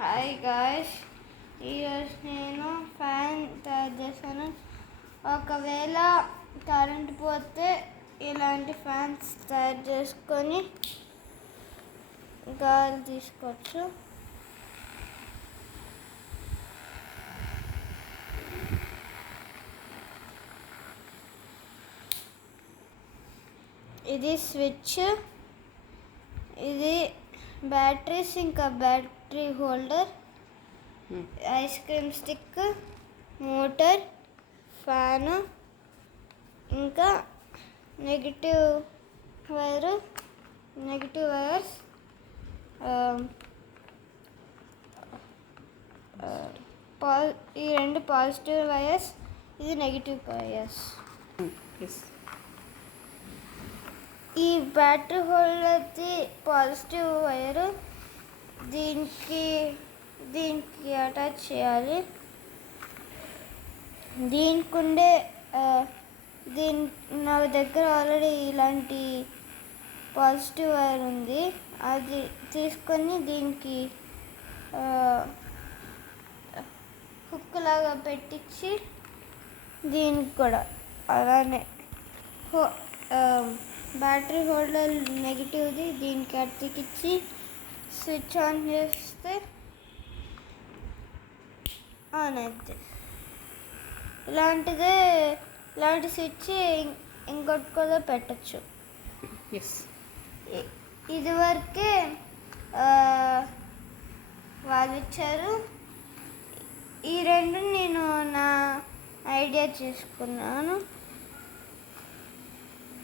Hi guys, ఈరోజు నేను fan తయారు చేశాను. ఒకవేళ కరెంట్ పోతే ఇలాంటి ఫ్యాన్స్ తయారు చేసుకొని గాలి తీసుకోవచ్చు. ఇది స్విచ్, ఇది బ్యాటరీస్, ఇంకా battery holder, ice cream stick, motor, fan, ఇంకా నెగిటివ్ వైర్స్, ఈ రెండు పాజిటివ్ వైర్స్, ఇది నెగిటివ్ వైర్స్. ఈ బ్యాటరీ హోల్డర్ది పాజిటివ్ వైరు దీనికి అటాచ్ చేయాలి. దీనికి నా దగ్గర ఆల్రెడీ ఇలాంటి పాజిటివ్ వైర్ ఉంది. అది తీసుకొని దీనికి హుక్ లాగా పెట్టించి దీనికి కూడా అలానే బ్యాటరీ హోల్డర్ నెగిటివ్ది దీనికి అతికిచ్చి స్విచ్ ఆన్ చేస్తే ఆన్ అవుతుంది. ఇలాంటి స్విచ్ ఇంకొకటి కూడా పెట్టచ్చు. ఇదివరకే వాళ్ళు ఇచ్చారు. ఈ రెండు నేను నా ఐడియా చేసుకున్నాను.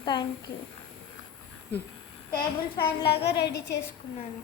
Thank you. టేబుల్ ఫ్యాన్ లాగా రెడీ చేసుకున్నాను.